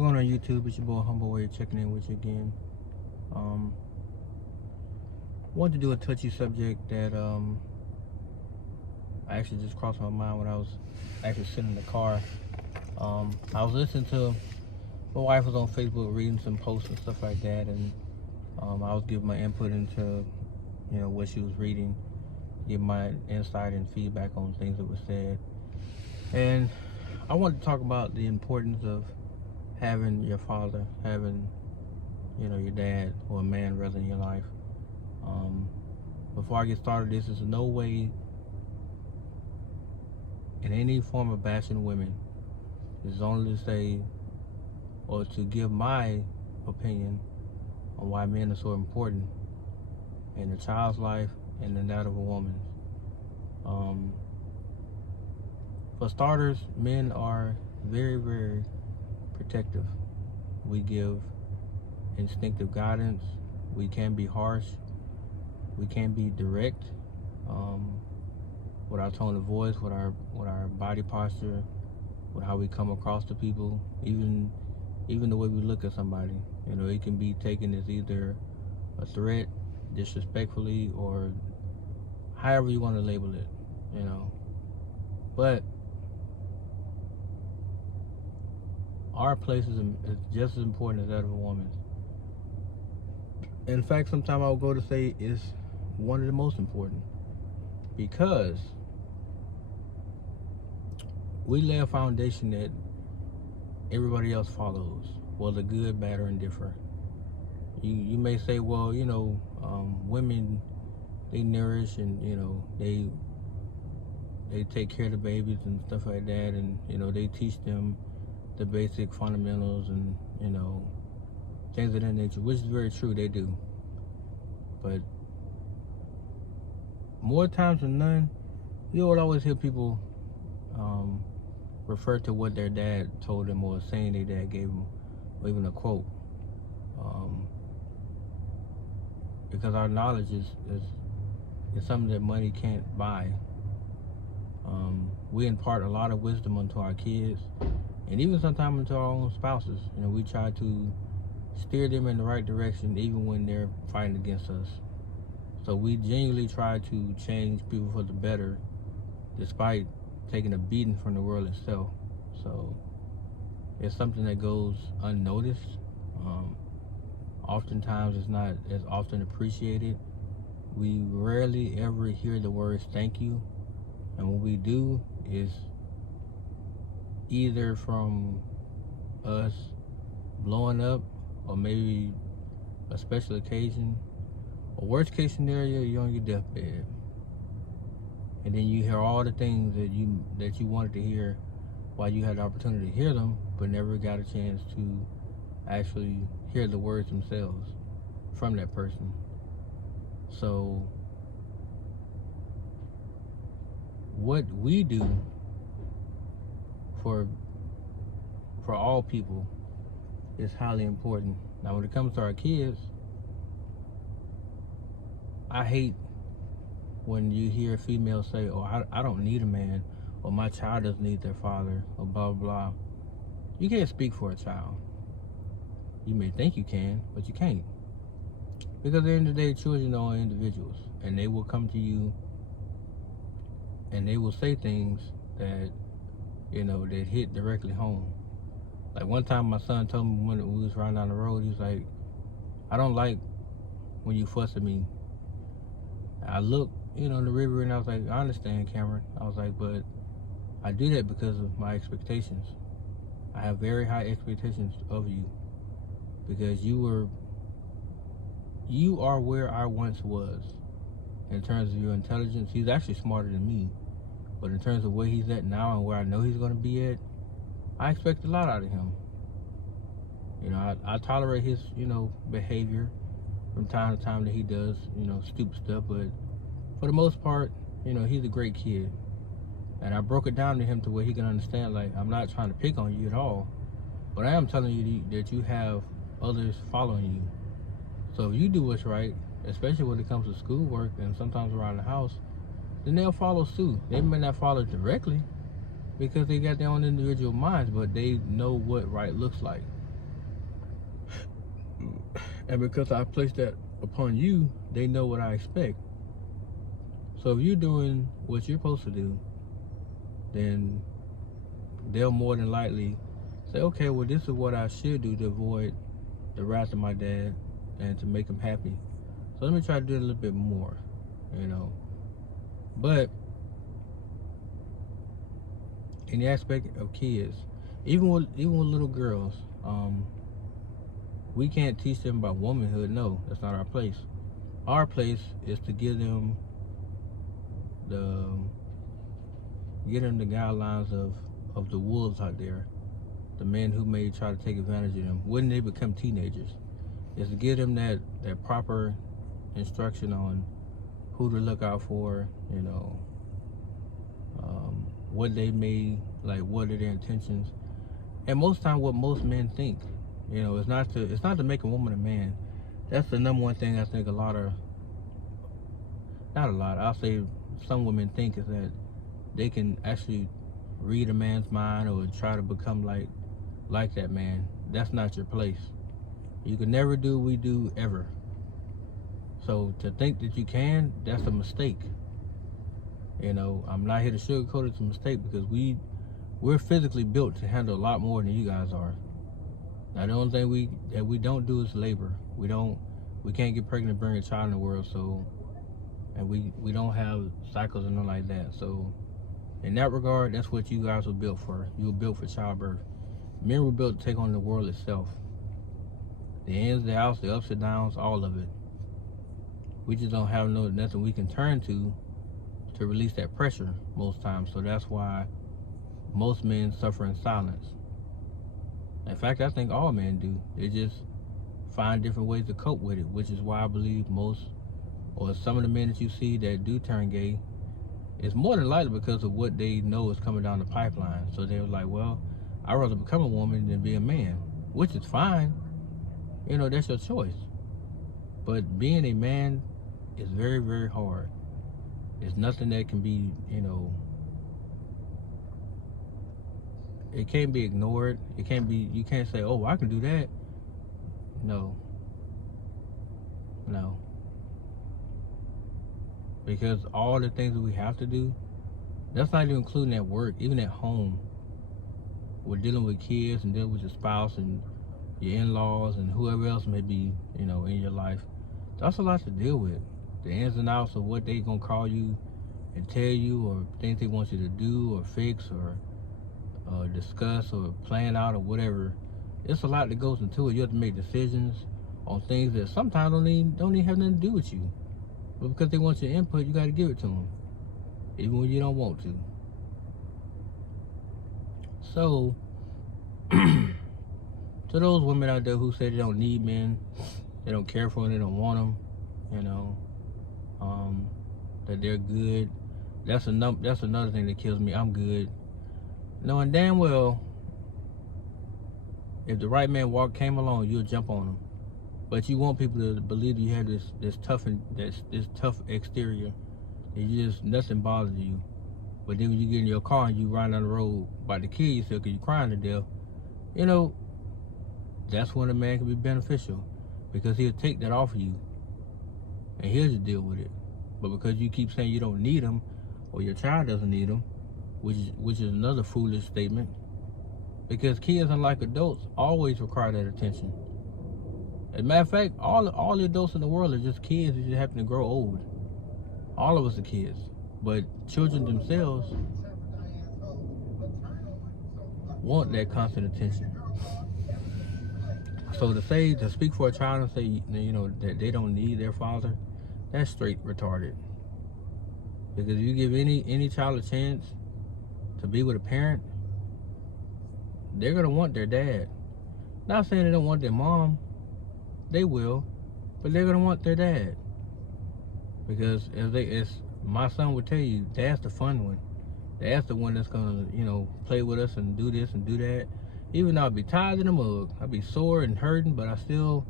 going on YouTube? It's your boy Humble Way checking in with you again. Wanted to do a touchy subject that I actually just crossed my mind when I was actually sitting in the car. I was listening to, my wife was on Facebook reading some posts and stuff like that, and I was giving my input into, what she was reading, give my insight and feedback on things that were said. And I wanted to talk about the importance of having your father, having, your dad or a man rather in your life. Before I get started, this is no way in any form of bashing women. It's only to say, or to give my opinion on why men are so important in a child's life and in that of a woman. For starters, men are very, very protective. We give instinctive guidance. We can be harsh. We can be direct with our tone of voice, with our body posture, with how we come across to people, even the way we look at somebody. It can be taken as either a threat, disrespectfully, or however you want to label it. But our place is just as important as that of a woman's. In fact, sometimes I would go to say it's one of the most important, because we lay a foundation that everybody else follows, whether good, bad, or indifferent. You may say, well, women, they nourish and they take care of the babies and stuff like that, and they teach them the basic fundamentals and things of that nature, which is very true, they do. But more times than none, you will always hear people refer to what their dad told them, or saying their dad gave them, or even a quote, because our knowledge is something that money can't buy. We impart a lot of wisdom onto our kids, and even sometimes into our own spouses. We try to steer them in the right direction even when they're fighting against us. So we genuinely try to change people for the better, despite taking a beating from the world itself. So it's something that goes unnoticed. Oftentimes it's not as often appreciated. We rarely ever hear the words thank you, and when we do, it's either from us blowing up, or maybe a special occasion, or worst case scenario, you're on your deathbed, and then you hear all the things that you wanted to hear while you had the opportunity to hear them, but never got a chance to actually hear the words themselves from that person. So what we do for all people is highly important. Now, when it comes to our kids, I hate when you hear females say, oh, I don't need a man, or my child doesn't need their father, or blah, blah. You can't speak for a child. You may think you can, but you can't. Because at the end of the day, children are individuals, and they will come to you and they will say things that, that hit directly home. Like one time my son told me when we was riding down the road, he was like, I don't like when you fuss at me. I looked, in the river, and I was like, I understand, Cameron. I was like, but I do that because of my expectations. I have very high expectations of you, because you are where I once was in terms of your intelligence. He's actually smarter than me, but in terms of where he's at now and where I know he's going to be at, I expect a lot out of him. I tolerate his, behavior from time to time that he does, stupid stuff, but for the most part, he's a great kid. And I broke it down to him to where he can understand, like, I'm not trying to pick on you at all, but I am telling you that you have others following you. So if you do what's right, especially when it comes to schoolwork and sometimes around the house, then they'll follow suit. They may not follow directly because they got their own individual minds, but they know what right looks like. And because I place that upon you, they know what I expect. So if you're doing what you're supposed to do, then they'll more than likely say, okay, well, this is what I should do to avoid the wrath of my dad and to make him happy. So let me try to do a little bit more, you know. But in the aspect of kids, even with little girls, we can't teach them about womanhood. No, that's not our place. Our place is to give them the guidelines of the wolves out there, the men who may try to take advantage of them when they become teenagers. Is to give them that proper instruction on who to look out for, you know, what they may like, what are their intentions, and most time what most men think. You know, it's not to make a woman a man. That's the number one thing I think I'll say some women think, is that they can actually read a man's mind or try to become like that man. That's not your place. You can never do what we do ever. So to think that you can, that's a mistake. You know, I'm not here to sugarcoat it. It's a mistake, because we're physically built to handle a lot more than you guys are. Now the only thing we don't do is labor. We can't get pregnant and bring a child in the world. So, and we don't have cycles and nothing like that. So in that regard, that's what you guys were built for. You were built for childbirth. Men were built to take on the world itself. The ins, the outs, the ups and downs, all of it. We just don't have nothing we can turn to release that pressure most times. So that's why most men suffer in silence. In fact, I think all men do. They just find different ways to cope with it, which is why I believe most, or some of the men that you see that do turn gay, is more than likely because of what they know is coming down the pipeline. So they're like, well, I'd rather become a woman than be a man, which is fine. You know, that's your choice. But being a man is very, very hard. It's nothing that can be, you know, it can't be ignored. It can't be, you can't say, oh, I can do that. No. Because all the things that we have to do, that's not even including at work, even at home. We're dealing with kids and dealing with your spouse and your in-laws and whoever else may be, you know, in your life. That's a lot to deal with. The ins and outs of what they gonna call you and tell you, or things they want you to do or fix or discuss or plan out or whatever. It's a lot that goes into it. You have to make decisions on things that sometimes don't even have nothing to do with you. But because they want your input, you got to give it to them, even when you don't want to. So, to those women out there who say they don't need men, they don't care for them, they don't want them, you know, that they're good. That's another thing that kills me. I'm good, knowing damn well if the right man came along, you'll jump on him. But you want people to believe you have this tough exterior, and nothing bothers you. But then when you get in your car and you ride down the road about to kill yourself because you're crying to death, you know, that's when a man can be beneficial, because he'll take that off of you and he'll just deal with it. But because you keep saying you don't need him, or your child doesn't need him, which is another foolish statement, because kids, unlike adults, always require that attention. As a matter of fact, all the adults in the world are just kids who just happen to grow old. All of us are kids, but children themselves want that constant attention. So to speak for a child and say, you know, that they don't need their father, that's straight retarded. Because if you give any child a chance to be with a parent, they're gonna want their dad. Not saying they don't want their mom. They will, but they're gonna want their dad, because as my son would tell you, dad's the fun one. Dad's the one that's gonna, you know, play with us and do this and do that. Even though I'd be tired in the mug, I'd be sore and hurting, but I still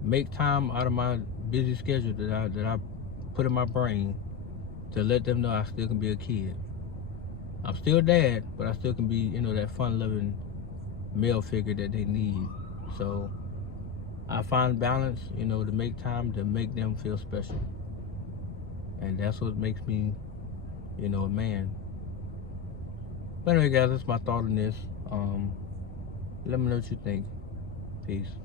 make time out of my busy schedule that I put in my brain to let them know I still can be a kid. I'm still dad, but I still can be, you know, that fun-loving male figure that they need. So I find balance, you know, to make time to make them feel special. And that's what makes me, you know, a man. But anyway, guys, that's my thought on this. Let me know what you think. Peace.